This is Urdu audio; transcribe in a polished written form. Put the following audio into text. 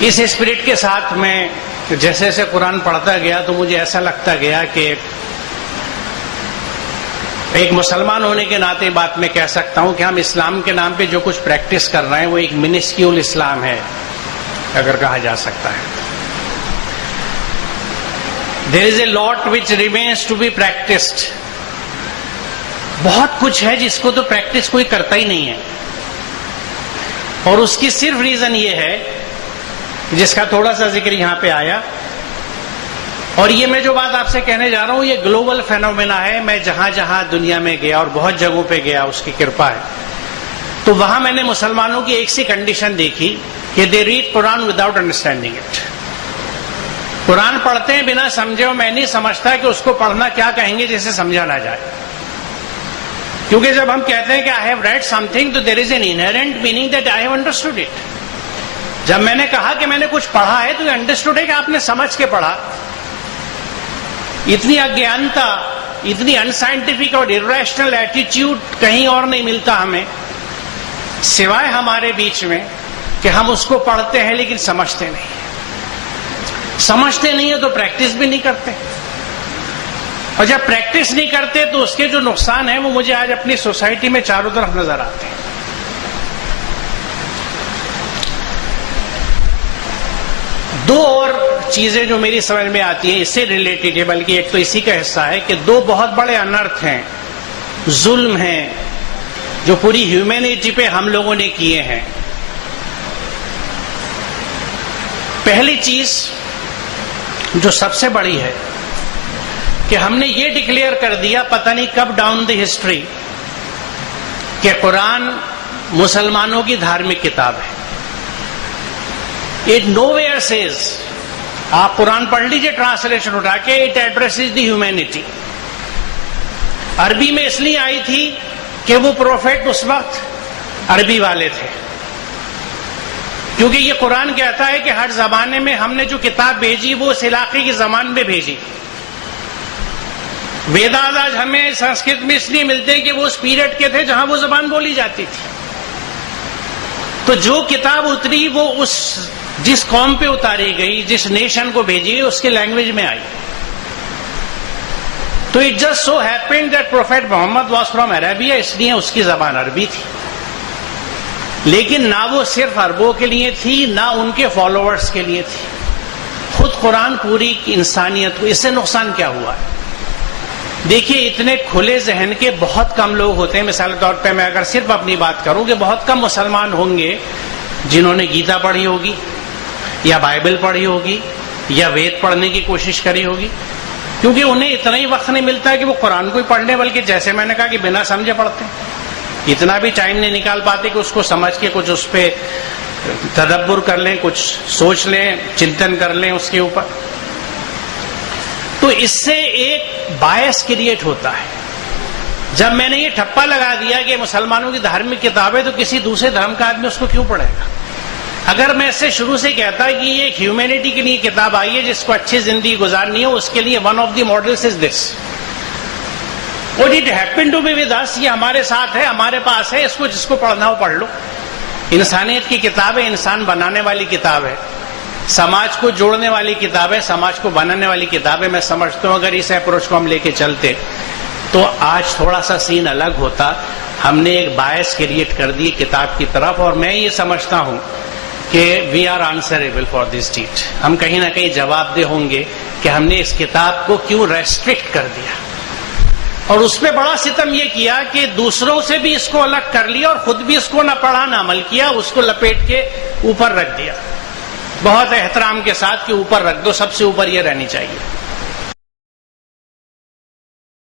اس اسپرٹ کے ساتھ میں جیسے جیسے قرآن پڑھتا گیا تو مجھے ایسا لگتا گیا کہ ایک مسلمان ہونے کے ناطے بات میں کہہ سکتا ہوں کہ ہم اسلام کے نام پہ جو کچھ پریکٹس کر رہے ہیں وہ ایک منسکیول اسلام ہے، اگر کہا جا سکتا ہے. There is a lot which remains to be practiced. بہت کچھ ہے جس کو تو پریکٹس کوئی کرتا ہی نہیں ہے، اور اس کی صرف ریزن یہ ہے جس کا تھوڑا سا ذکر یہاں پہ آیا. اور یہ میں جو بات آپ سے کہنے جا رہا ہوں یہ گلوبل فینومینا ہے. میں جہاں جہاں دنیا میں گیا اور بہت جگہوں پہ گیا، اس کی کرپا ہے، تو وہاں میں نے مسلمانوں کی ایک سی کنڈیشن دیکھی کہ they read Quran without understanding it. Quran پڑھتے ہیں بنا سمجھے، اور میں نہیں سمجھتا کہ اس کو پڑھنا کیا کہیں گے جسے سمجھا نہ جائے. کیونکہ جب ہم کہتے ہیں کہ I have read something تو there is an inherent meaning that I have understood it. جب میں نے کہا کہ میں نے کچھ پڑھا ہے تو یہ انڈرسٹوڈ ہے کہ آپ نے سمجھ کے پڑھا. اتنی اگیانتا، اتنی انسائنٹیفک اور irrational ایٹیٹیوڈ کہیں اور نہیں ملتا ہمیں سوائے ہمارے بیچ میں کہ ہم اس کو پڑھتے ہیں لیکن سمجھتے نہیں. سمجھتے نہیں ہیں تو پریکٹس بھی نہیں کرتے، اور جب پریکٹس نہیں کرتے تو اس کے جو نقصان ہیں وہ مجھے آج اپنی سوسائٹی میں چاروں طرف نظر آتے ہیں. دو اور چیزیں جو میری سمجھ میں آتی ہیں اس سے ریلیٹڈ ہے، بلکہ ایک تو اسی کا حصہ ہے کہ دو بہت بڑے انرتھ ہیں، ظلم ہیں جو پوری ہیومینٹی پہ ہم لوگوں نے کیے ہیں. پہلی چیز جو سب سے بڑی ہے کہ ہم نے یہ ڈکلیئر کر دیا پتہ نہیں کب ڈاؤن دی ہسٹری کہ قرآن مسلمانوں کی دھارمک کتاب ہے. It nowhere says، آپ قرآن پڑھ لیجئے ٹرانسلیشن اٹھا کے، it addresses the humanity. عربی میں اس لیے آئی تھی کہ وہ پروفیٹ اس وقت عربی والے تھے، کیونکہ یہ قرآن کہتا ہے کہ ہر زمانے میں ہم نے جو کتاب بھیجی وہ اس علاقے کی زبان میں بھیجی. ویداز آج ہمیں سنسکرت میں اس لیے ملتے ہیں کہ وہ اس پیریڈ کے تھے جہاں وہ زبان بولی جاتی تھی. تو جو کتاب اتری وہ جس قوم پہ اتاری گئی، جس نیشن کو بھیجی گئی، اس کے لینگویج میں آئی. تو it just so happened that prophet Muhammad was from Arabia, اس لیے اس کی زبان عربی تھی. لیکن نہ وہ صرف عربوں کے لیے تھی، نہ ان کے فالوورز کے لیے تھی. خود قرآن پوری انسانیت کو. اس سے نقصان کیا ہوا ہے؟ دیکھیے اتنے کھلے ذہن کے بہت کم لوگ ہوتے ہیں. مثال کے طور پہ میں اگر صرف اپنی بات کروں کہ بہت کم مسلمان ہوں گے جنہوں نے گیتا پڑھی ہوگی یا بائبل پڑھی ہوگی یا وید پڑھنے کی کوشش کری ہوگی، کیونکہ انہیں اتنا ہی وقت نہیں ملتا کہ وہ قرآن کو ہی پڑھ لیں، بلکہ جیسے میں نے کہا کہ بنا سمجھے پڑھتے ہیں. اتنا بھی ٹائم نہیں نکال پاتے کہ اس کو سمجھ کے کچھ اس پہ تدبر کر لیں، کچھ سوچ لیں، چنتن کر لیں اس کے اوپر. تو اس سے ایک بایس کریٹ ہوتا ہے. جب میں نے یہ ٹھپا لگا دیا کہ مسلمانوں کی دھارمک کتاب ہے تو کسی دوسرے دھرم کا آدمی اس کو کیوں پڑھے گا؟ اگر میں اس سے شروع سے کہتا کہ یہ ایک ہیومینٹی کے لیے کتاب آئی ہے جس کو اچھی زندگی گزارنی ہے، اس کے لیے one of the models is this, اور it happen to be with us, یہ ہمارے ساتھ ہے، ہمارے پاس ہے، اس کو جس کو پڑھنا ہو پڑھ لو. انسانیت کی کتاب ہے، انسان بنانے والی کتاب ہے، سماج کو جوڑنے والی کتاب ہے، سماج کو بنانے والی کتاب ہے. میں سمجھتا ہوں اگر اس اپروچ کو ہم لے کے چلتے تو آج تھوڑا سا سین الگ ہوتا. ہم نے ایک باعث کریٹ کر دی کتاب کی طرف، اور میں یہ سمجھتا ہوں کہ we are answerable for this date. ہم کہیں نہ کہیں جواب دہ ہوں گے کہ ہم نے اس کتاب کو کیوں ریسٹرکٹ کر دیا، اور اس پہ بڑا ستم یہ کیا کہ دوسروں سے بھی اس کو الگ کر لیا اور خود بھی اس کو نہ پڑھا نہ عمل کیا، اس کو لپیٹ کے اوپر رکھ دیا. بہت احترام کے ساتھ کہ اوپر رکھ دو، سب سے اوپر یہ رہنی چاہیے.